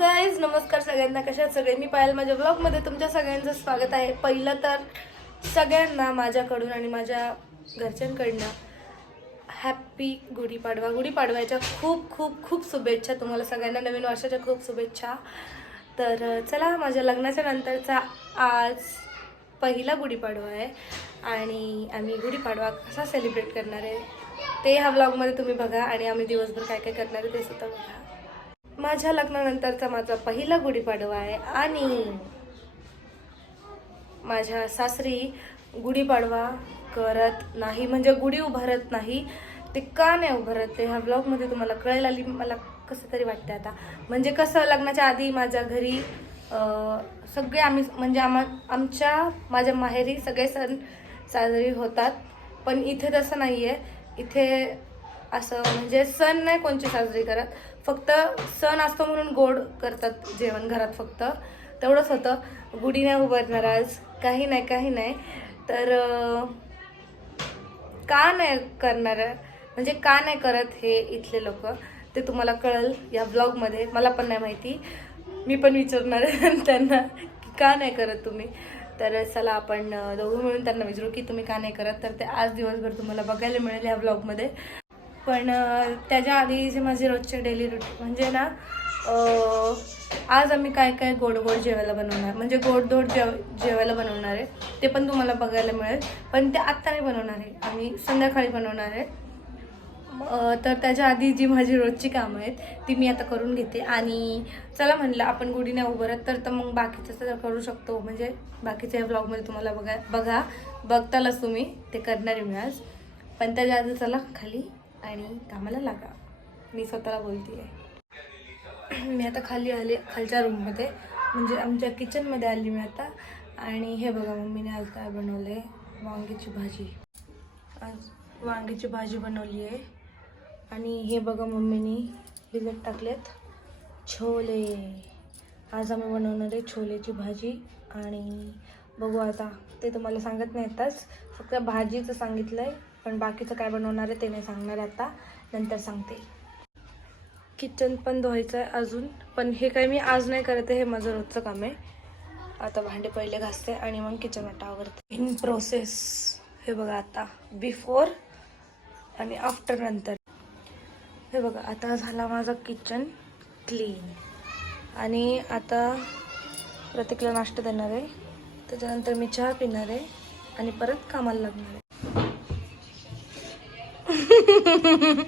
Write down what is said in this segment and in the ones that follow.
Guys नमस्कार सगळ्यांना. कशा सगळे? मी पायल. माझ्या ब्लॉगमध्ये तुमच्या सगळ्यांचं स्वागत आहे. पहिलं तर सगळ्यांना माझ्याकडून आणि माझ्या घरच्यांकडनं हॅप्पी गुढीपाडवा. गुढीपाडव्याच्या खूप खूप खूप शुभेच्छा तुम्हाला सगळ्यांना. नवीन वर्षाच्या खूप शुभेच्छा. तर चला माझ्या लग्नाच्या नंतरचा आज पहिला गुढीपाडवा आहे. आणि आम्ही गुढीपाडवा कसा सेलिब्रेट करणार आहे ते ह्या ब्लॉगमध्ये तुम्ही बघा. आणि आम्ही दिवसभर काय काय करणार आहे ते सुद्धा बघा. माझ्या लग्नानंतरचा माझा पहिला गुढीपाडवा आहे आणि माझ्या सासरी गुढीपाडवा करत नाही म्हणजे गुढी उभारत नाही ते का नाही उभारत ते? ह्या ब्लॉगमध्ये तुम्हाला कळेल आली मला कसं तरी वाटतं आता. म्हणजे कसं लग्नाच्या आधी माझ्या घरी सगळे आम्ही म्हणजे आम्हा आमच्या माझ्या माहेरी सगळे सण साजरी होतात. पण इथे तसं नाही आहे इथे असं म्हणजे सण नाही कोणची साजरे करत. फक्त सण असतो म्हणून गोड करतात जेवण घरात फक्त. तेवढंच होतं. गुढी नाही उभारणार आज. काही नाही काही नाही. तर का नाही करणार? म्हणजे का नाही करत हे इथले लोक? ते तुम्हाला कळेल या ब्लॉगमध्ये मला पण नाही माहिती. मी पण विचारणार आहे त्यांना की का नाही करत तुम्ही? तर चला आपण दोघं मिळून त्यांना विचारू की तुम्ही का नाही करत? तर ते आज दिवसभर तुम्हाला बघायला मिळेल ह्या ब्लॉगमध्ये पण त्याच्या आधी जे माझे रोजचे डेली रुटीन म्हणजे ना आज आम्ही काय काय गोड गोड जेवायला बनवणार म्हणजे गोड धोड जेव जेवायला बनवणार आहे ते पण तुम्हाला बघायला मिळेल. पण ते आत्ता नाही बनवणार आहे आम्ही संध्याकाळी बनवणार आहे. तर त्याच्या आधी जी माझी रोजची कामं आहेत ती मी आता करून घेते. आणि चला म्हणलं आपण गुढी नाही उभारत तर तर मग बाकीचं तर करू शकतो. म्हणजे बाकीच्या ब्लॉगमध्ये तुम्हाला बघा बघा बघतालच तुम्ही ते करणार आहे मी आज. पण त्याच्या आधी चला खाली आणि कामाला लागा. मी स्वतःला बोलते आहे मी आता खाली आले खालच्या रूममध्ये. म्हणजे आमच्या किचनमध्ये आली मी आता. आणि हे बघा मम्मीने आज काय बनवलं आहे वांग्याची भाजी. आज वांग्याची भाजी बनवली आहे. आणि हे बघा मम्मीने भिजत टाकलेत छोले. आज आम्ही बनवणार आहे छोलेची भाजी. आणि बघू आता ते तुम्हाला सांगत नाही आताच फक्त भाजीचं सांगितलं आहे पण बाकीचं काय बनवणार आहे ते नाही सांगणार आहे आता. नंतर सांगते. किचन पण धुवायचं आहे अजून. पण हे काय मी आज नाही करत आहे हे माझं रोजचं काम आहे. आता भांडे पहिले घासते आणि मग किचन वाटा वगैरे इन प्रोसेस हे बघा आता. बिफोर आणि आफ्टर नंतर. हे बघा आता झाला माझा किचन क्लीन आणि आता प्रत्येकला नाश्ता देणार आहे. त्याच्यानंतर मी चहा पिणार आहे आणि परत कामाला लागणार आहे.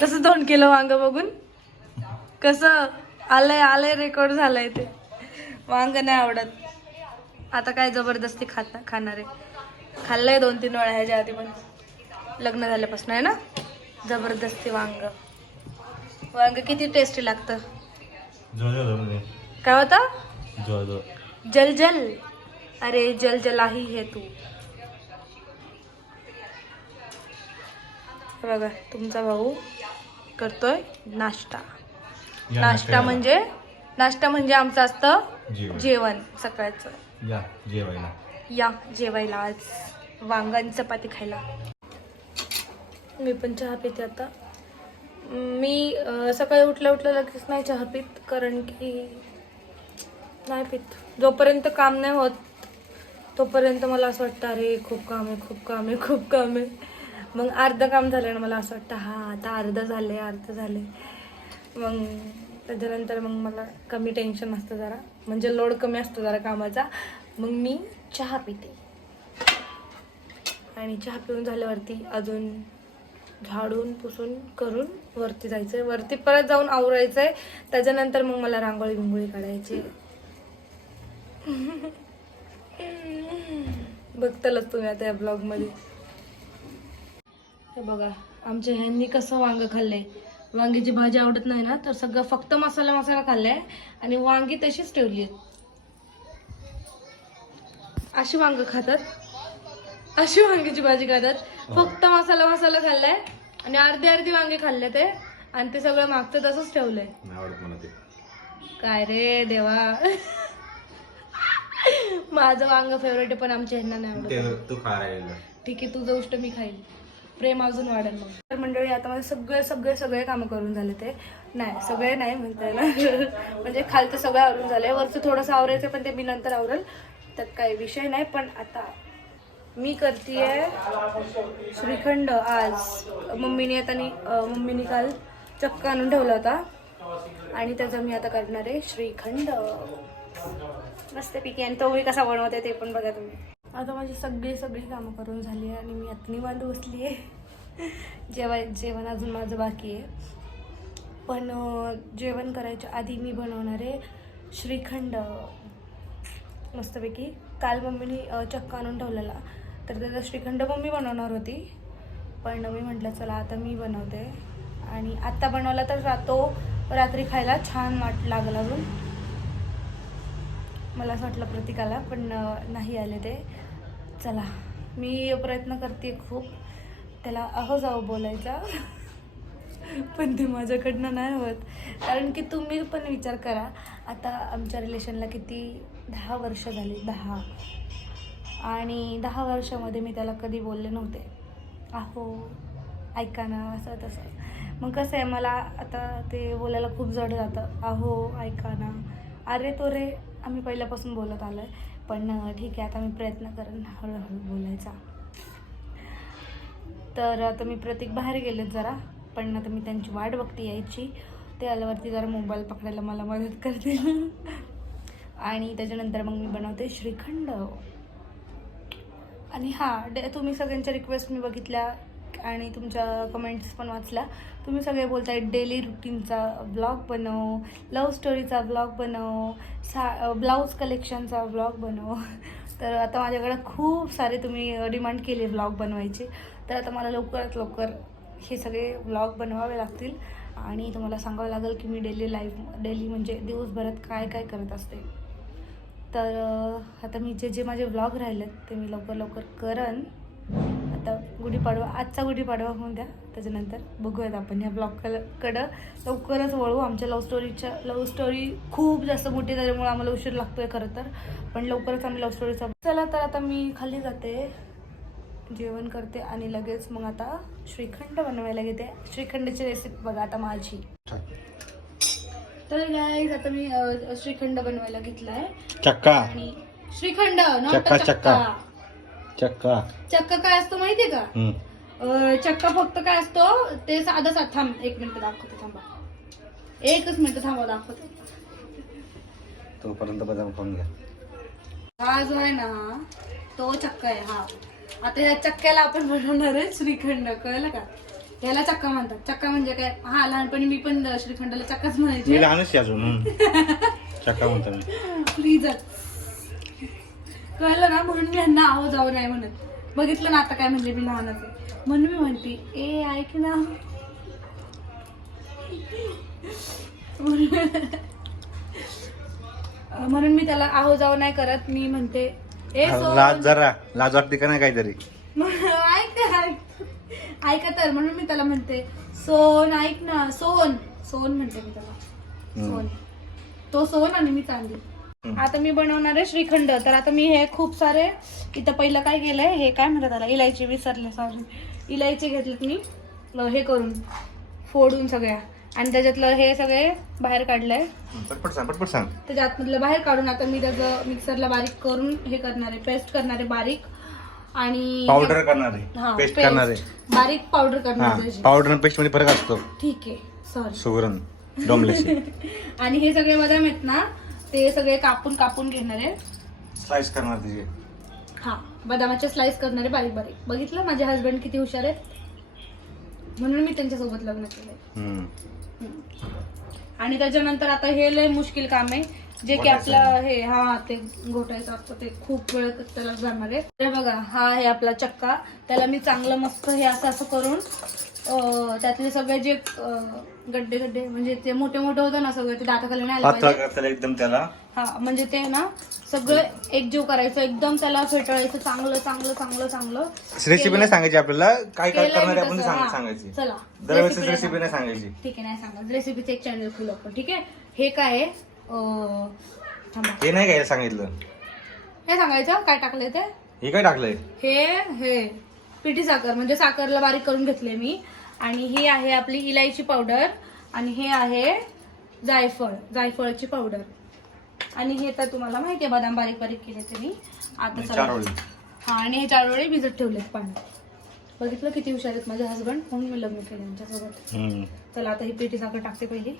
कसं तोंड केलं वांग बघून? कसं आलंय आलंय रेकॉर्ड झालंय ते. वांग नाही आवडत. आता काय जबरदस्ती खाता खाणार आहे. खाल्लंय दोन तीन वेळा ह्याच्या आधी पण. लग्न झाल्यापासून आहे ना? जबरदस्ती वांग. वांग किती टेस्टी लागतं. काय होतं? जल जल अरे जल जलाही हे तू. बघा तुमचा भाऊ करतोय नाश्ता. नाश्ता म्हणजे नाश्ता म्हणजे आमचं असतं जेवण. सकाळचं. या जेवायला. या जेवायला आज. वांग आणि चपाती खायला. मी पण चहा पिते आता. मी सकाळी उठल्या उठल्या लगेच नाही चहा पित कारण की नाही पित. जोपर्यंत काम नाही होत तोपर्यंत मला असं वाटतं अरे खूप काम आहे खूप काम आहे खूप काम आहे. मग अर्धं काम झालं ना मला असं वाटतं हा आता अर्धं झालं आहे अर्धं झालं. आहे मग त्याच्यानंतर मग मला कमी टेन्शन असतं जरा. म्हणजे लोड कमी असतो जरा कामाचा. मग मी चहा पिते. आणि चहा पिऊन झाल्यावरती अजून झाडून पुसून करून वरती जायचंय. वरती परत जाऊन आवरायचंय. त्याच्यानंतर मग मला रांगोळी बिंगोळी काढायची. बघतालच तुम्ही आता या ब्लॉगमध्ये हे बघा आमच्या ह्यांनी कसं वांग खाल्लंय. वांग्याची भाजी आवडत नाही ना तर सगळं फक्त मसाला मसाला खाल्लाय आणि वांगी तशीच ठेवली आहेत. अशी वांग खातात. अशी वांग्याची भाजी खातात. फक्त मसाला मसाला खाल्लाय आणि अर्धी अर्धी वांगे खाल्ले ते आणि ते सगळं मागचं तसंच ठेवलंय. काय रे देवा. माझं वांग फेवरेट आहे पण आमच्या ह्यांना नाही आवडत. ठीक आहे तुझं गोष्ट मी खाईल. प्रेम अजून वाढेल मग. तर मंडळी आता माझे सगळे सगळे सगळे कामं करून झाले ते. नाही सगळे नाही म्हणता येणार. म्हणजे खालचं सगळं आवरून झालंय. वरचं थोडंसं आवरायचं पण ते मी नंतर आवरेल. त्यात काही विषय नाही पण आता मी करतेय श्रीखंड आज. मम्मीने आता मम्मीने काल चक्क आणून ठेवला होता. आणि त्याचा मी आता करणार आहे श्रीखंड. मस्तपैकी आणि तो मी कसा बनवते ते पण बघा तुम्ही. आता माझी सगळी सगळी कामं करून झाली आहे आणि मी आता निवांत बसली आहे. जेवा जेवण अजून माझं बाकी आहे. पण जेवण करायच्या आधी मी बनवणार आहे श्रीखंड. मस्तपैकी काल मम्मीने चक्का चक्क आणून ठेवलेला. तर त्याचा श्रीखंड मम्मी बनवणार होती. पण मी म्हटलं चला आता मी बनवते. आणि आत्ता बनवला तर रातो रात्री खायला छान वाट लागला अजून. मला असं वाटलं प्रतीकाला पण नाही आले ते. चला मी प्रयत्न करते खूप. त्याला अहो जाऊ बोलायचा. पण ते माझ्याकडनं नाही होत. कारण की तुम्ही पण विचार करा. आता आमच्या रिलेशनला किती दहा वर्ष झाली दहा. आणि दहा वर्षामध्ये मी त्याला कधी बोलले नव्हते. अहो ऐका ना असं तसं. मग कसं आहे मला आता ते बोलायला खूप जड जातं. अहो ऐका ना. अरे तो रे आम्ही पहिल्यापासून बोलत आलो आहे पण ठीक आहे आता मी प्रयत्न करेन हळूहळू बोलायचा. तर आता मी प्रतीक बाहेर गेले जरा पण आता मी त्यांची वाट बघते यायची. ते आल्यावरती जरा मोबाईल पकडायला मला मदत करतील. आणि त्याच्यानंतर मग मी बनवते श्रीखंड. आणि हां डे तुम्ही सगळ्यांच्या रिक्वेस्ट मी बघितल्या. आणि तुमच्या कमेंट्स पण वाचल्या तुम्ही सगळे बोलताय डेली रुटीनचा ब्लॉग बनव लव्ह स्टोरीचा ब्लॉग बनव सा ब्लाऊज कलेक्शनचा ब्लॉग बनव. तर आता माझ्याकडे खूप सारे तुम्ही डिमांड केले ब्लॉग बनवायची. तर आता मला लवकरात लवकर हे सगळे ब्लॉग बनवावे लागतील. आणि तुम्हाला सांगावं लागेल की मी डेली लाईफ डेली म्हणजे दिवसभरात काय काय करत असते. तर आता मी जे जे माझे व्लॉग राहिलेत ते मी लवकर लवकर करन आता गुढीपाडवा आजचा गुढीपाडवा होऊन द्या. त्याच्यानंतर बघूयात आपण ह्या ब्लॉग कडं लवकरच वळू. आमच्या लव्ह स्टोरीच्या लव्ह स्टोरी खूप जास्त मोठी त्याच्यामुळे आम्हाला उशीर लागतोय खरं तर. पण लवकरच आम्ही लव्ह स्टोरीचा चला तर आता मी खाली जाते. जेवण करते आणि लगेच मग आता श्रीखंड बनवायला घेते. श्रीखंडची रेसिपी बघा आता माझी. तर गाईज आता मी श्रीखंड बनवायला घेतलाय. चक्का. आणि श्रीखंड चक्का, चक्का. चक्का. चक्का काय असतो माहितीये का? हम्म. अं, चक्का फक्त काय असतो? ते साधं साध थांब. एक मिनिट दाखवते थांबा. एकच मिनिट थांबा दाखवते. तोपर्यंत बदाम खाऊन घ्या. हा जो आहे ना तो चक्का आहे हा. आता या चक्क्याला आपण बनवणार आहे श्रीखंड कळलं का? याला चक्का म्हणतात. चक्का म्हणजे काय? हा लहानपणी मी पण श्रीखंडाला चक्काच मी म्हणायचे लहानच आहे अजून. हम्म. चक्का म्हणतो मी. कळलं ना? म्हणून मी यांना आहो जाऊ नाही म्हणत बघितलं ना आता काय म्हणले मी लहानच. म्हणून मी म्हणते ए ऐक ना. म्हणून मी त्याला आहो जाऊ नाही करत. मी म्हणते ए सोन लाज जरा. लाज वाटते का नाही काहीतरी? ऐक ऐक. ऐका तर. म्हणून मी त्याला म्हणते सोन ऐक ना. सोन. सोन म्हणते मी त्याला. हम्म. सोन. तो सोन आणि मी चांदी. आता मी बनवणार आहे श्रीखंड. तर आता मी हे खूप सारे इथं पहिलं काय केलंय? हे काय म्हणतात त्याला इलायची विसरले सॉरी इलायची घेतलीत मी. हे करून फोडून सगळ्या. आणि त्याच्यातलं हे सगळे बाहेर काढलंय. पटपट सांग पटपट सांग. त्याच्या आतमधलं बाहेर काढून आता मी त्याचं मिक्सरला बारीक करून हे करणार आहे. पेस्ट करणार आहे बारीक. आणि पावडर करणार हा, आहे पेस्ट. करणार आहे. बारीक पावडर करणार त्याची पावडर आणि पेस्टमध्ये फरक असतो. ठीक आहे. सॉरी सुगरण डोंबल्याचे आणि हे सगळे बदाम आहेत ना ते सगळे कापून कापून घेणार आहे स्लाइस करणार त्याचे हा बदामाचे स्लाइस करणारे बारीक बारीक. बघितलं? माझे हस्बंड किती हुशार आहेत. म्हणून मी त्यांच्यासोबत लग्न केलंय. आणि त्याच्यानंतर आता हे लय मुश्किल काम आहे. जे की. आपलं हे हा ते घोटायचं असतं ते खूप वेळ त्याला जाणार आहे. तर बघा हा आहे आपला चक्का. त्याला मी चांगलं मस्त हे असं असं करून त्यातले सगळे जे गड्डे गड्डे म्हणजे ते मोठे मोठे होतं ना सगळे ते दाताखाली नाही आले पातळ पाहिजे. करताना एकदम त्याला? हा म्हणजे ते ना सगळं एकजीव करायचं एकदम त्याला फेटाळायचं चांगलं चांगलं चांगलं चांगलं. रेसिपी नाही सांगायची आपल्याला. काय काय केलंय करणार आहे आपण ते तसं, सांग- हा. सांगायची. चला. दरवेळेस recipe ला रेसिपी नाही सांगा. सांगायची. ठीक आहे नाही सांगा रेसिपीचं एक चॅनल खुलं आपण ठीक आहे? हे काय आहे? अं, थांबा. हे नाही घ्यायला सांगितलं. हे सांगायचं? काय टाकलंय ते? हे काय टाकलंय? हे हे. पिठी साखर म्हणजे साखरला बारीक करून घेतले मी. आणि ही आहे आपली इलायची पावडर आणि हे आहे जायफळ जायफळची पावडर. आणि हे तर तुम्हाला माहिती आहे बदाम बारीक बारीक केले ते मी आता. हा आणि हे चार वेळे भिजत ठेवलेत पाण्यात बघितलं किती हुशार आहेत माझे हसबंड म्हणून मी लग्न केलं यांच्यासोबत. चला आता ही पिठी साखर टाकते पहिली.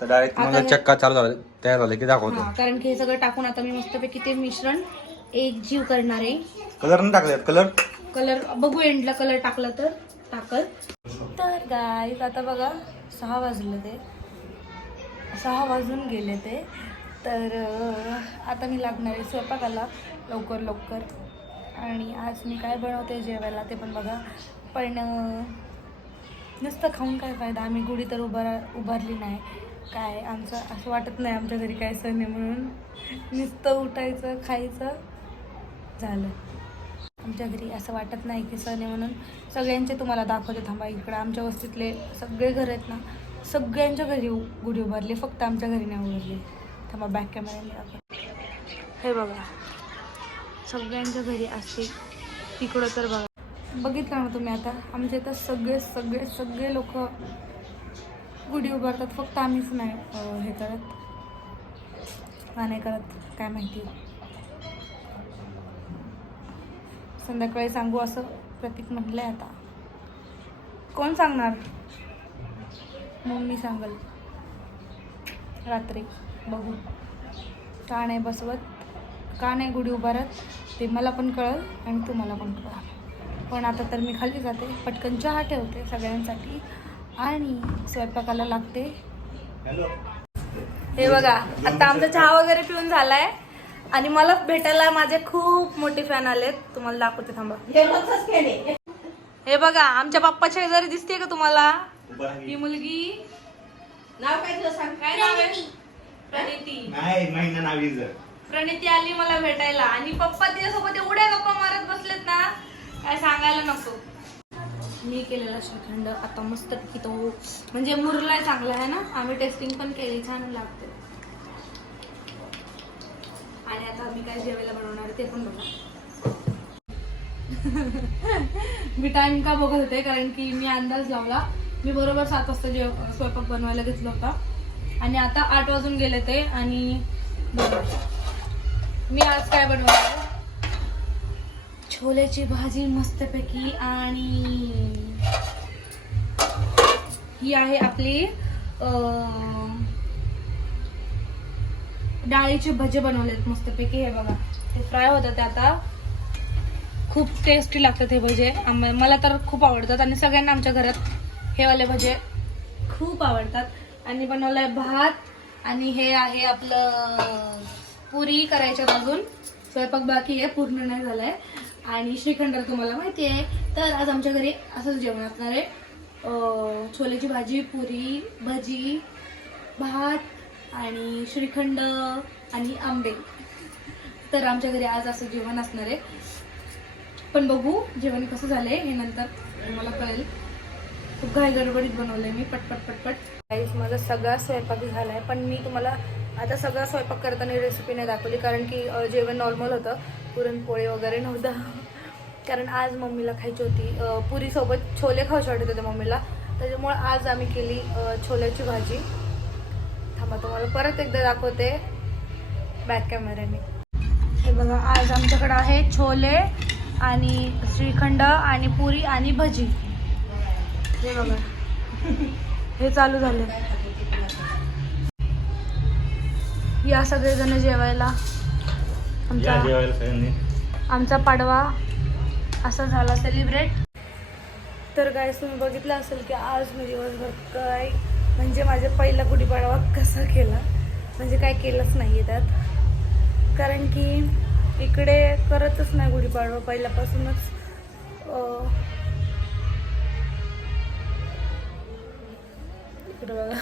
डायरेक्ट चक्का चालू झालं तयार झालं की दाखवतो. कारण की हे सगळं टाकून आता मी मस्तपैकी ते मिश्रण एक जीव करणार आहे. कलर नाही टाकले कलर कलर बघू एंडला कलर टाकला तर टाकल. तर गाईज आता बघा सहा वाजले ते. सहा वाजून गेले ते. तर आता मी लागणार आहे स्वयंपाकाला लवकर लवकर. आणि आज मी काय बनवते जेवायला ते पण बघा. पण नुसतं खाऊन काय फायदा? आम्ही गुढी तर उभार उभारली नाही. काय आमचं असं वाटत नाही आमच्या घरी काय सण आहे म्हणून. नुसतं उठायचं खायचं झालं. आमच्या घरी असं वाटत नाही की सण आहे म्हणून सगळ्यांचे तुम्हाला दाखवते थांबा इकडं. आमच्या वस्तीतले सगळे घर आहेत ना सगळ्यांच्या घरी गुढी उभारली फक्त आमच्या घरी नाही उभारली. थांबा बॅक कॅमेऱ्याने दाखव. हे बघा सगळ्यांच्या घरी असते तिकडं तर बघा. बघितलं ना तुम्ही आता आमच्या इथं सगळे सगळे सगळे लोक गुढी उभारतात फक्त आम्हीच नाही हे करत. का नाही करत काय माहिती. संध्याकाळी सांगू असं प्रतीक म्हटलंय आता. कोण सांगणार? मम्मी सांगल. रात्री बघू. का नाही बसवत? का नाही गुढी उभारत? ते मला पण कळल आणि तुम्हाला पण कळल. पण आता तर मी खाली जाते पटकन चहा ठेवते सगळ्यांसाठी आणि स्वयंपाकाला लागते. हे बघा आता आमचा चहा वगैरे पिऊन झालाय. आणि मला भेटायला माझे खूप मोठे फॅन आलेत. तुम्हाला दाखवते थांबा. हे बघा आमच्या पप्पाच्या शेजारी दिसते का तुम्हाला? ही मुलगी. नाव काय तुझं सांग? काय नाव आहे? प्रणिती. नाही महिना नावी प्रणिती आली मला भेटायला. आणि पप्पा तिच्यासोबत एवढ्या गप्पा मारत बसलेत ना काय सांगायला नको. मी केलेला श्रीखंड आता मस्त की तो म्हणजे मुरलाय चांगला आहे ना? आम्ही टेस्टिंग पण केली छान लागते आणि आता मी काय जेवायला बनवणार ते पण बघा. मी टाइम का बघत होते कारण की मी अंदाज लावला. मी बरोबर सात वाजता जेव स्वयंपाक बनवायला घेतला होता. आणि आता आठ वाजून गेले ते आणि मी आज काय बनवलं छोल्याची भाजी मस्तपैकी आणि ही आहे आपली डाळीचे भजे बनवलेत मस्तपैकी. हे बघा ते फ्राय होतात ते आता. खूप टेस्टी लागतात हे भजे. मला तर खूप आवडतात आणि सगळ्यांना आमच्या घरात हे वाले भजे खूप आवडतात. आणि बनवलंय भात आणि हे आहे आपलं पुरी करायच्यात अजून स्वयंपाक बाकी आहे पूर्ण नाही झालाय. आणि श्रीखंड तुम्हाला माहिती आहे तर आज आमच्या घरी असंच जेवण असणार आहे. छोलेची भाजी पुरी भजी भात आणि श्रीखंड आणि आंबे. तर आमच्या घरी आज असं जेवण असणार आहे. पण बघू जेवण कसं झालंय हे नंतर मला कळेल. खूप घाई गडबडीत बनवलंय मी पटपट पटपट. गाईस माझा सगळा स्वयंपाक झालाय पण मी तुम्हाला आता सगळा स्वयंपाक करताना रेसिपी नाही दाखवली कारण की जेवण नॉर्मल होतं. पुरणपोळी वगैरे नव्हतं. कारण आज मम्मीला खायची होती. पुरीसोबत छोले खाऊचे वाटत होते मम्मीला. त्याच्यामुळे आज आम्ही केली छोल्याची भाजी. थांबा तुम्हाला परत एकदा दाखवते. बॅक कॅमेऱ्याने हे बघा आज आमच्याकडे आहे छोले आणि श्रीखंड आणि पुरी आणि भजी. हे बघा. हे चालू झाले. या सगळेजण जेवायला. आमचा आमचा पाडवा असा झाला सेलिब्रेट तर काय तुम्ही बघितलं असेल की आज मी दिवसभर काय म्हणजे माझ्या पहिला गुढीपाडवा कसा केला? म्हणजे काय केलंच नाही आहे त्यात. कारण की इकडे करतच नाही गुढीपाडवा पहिल्यापासूनच. इकडे बघा.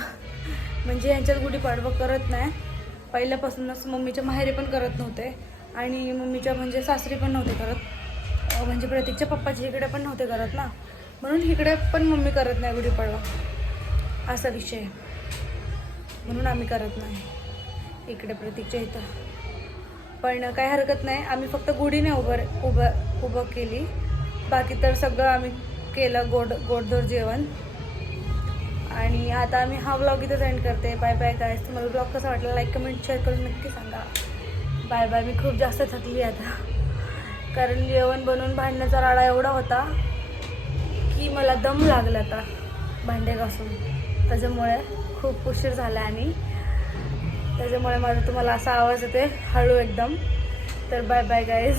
म्हणजे यांच्यात गुढीपाडवा करत नाही. पहिल्यापासूनच मम्मीच्या माहेरी पण करत नव्हते. आणि मम्मीच्या म्हणजे सासरी पण नव्हते करत. म्हणजे प्रतीकच्या पप्पाच्या इकडे पण नव्हते करत ना. म्हणून इकडे पण मम्मी करत नाही गुढीपाडवा. असा विषय आहे. म्हणून आम्ही करत नाही. इकडे प्रतीकच्या इथं. पण काय हरकत नाही. आम्ही फक्त गुढीने उभं उभं उभं केली. बाकी तर सगळं आम्ही केलं गोड गोडधोड जेवण. आणि आता आम्ही हा ब्लॉग इथेच एंड करते. बाय बाय काय तुम्हाला ब्लॉग कसा वाटला? लाईक कमेंट शेअर करून नक्की सांगा. बाय बाय मी खूप जास्त थकली आता. कारण जेवण बनवून भांडण्याचा राडा एवढा होता की मला दम लागला आता भांडे घासून. त्याच्यामुळे खूप उशीर झाला आणि त्याच्यामुळे माझा तुम्हाला असा आवाज येते हळू एकदम. तर बाय बाय गाईज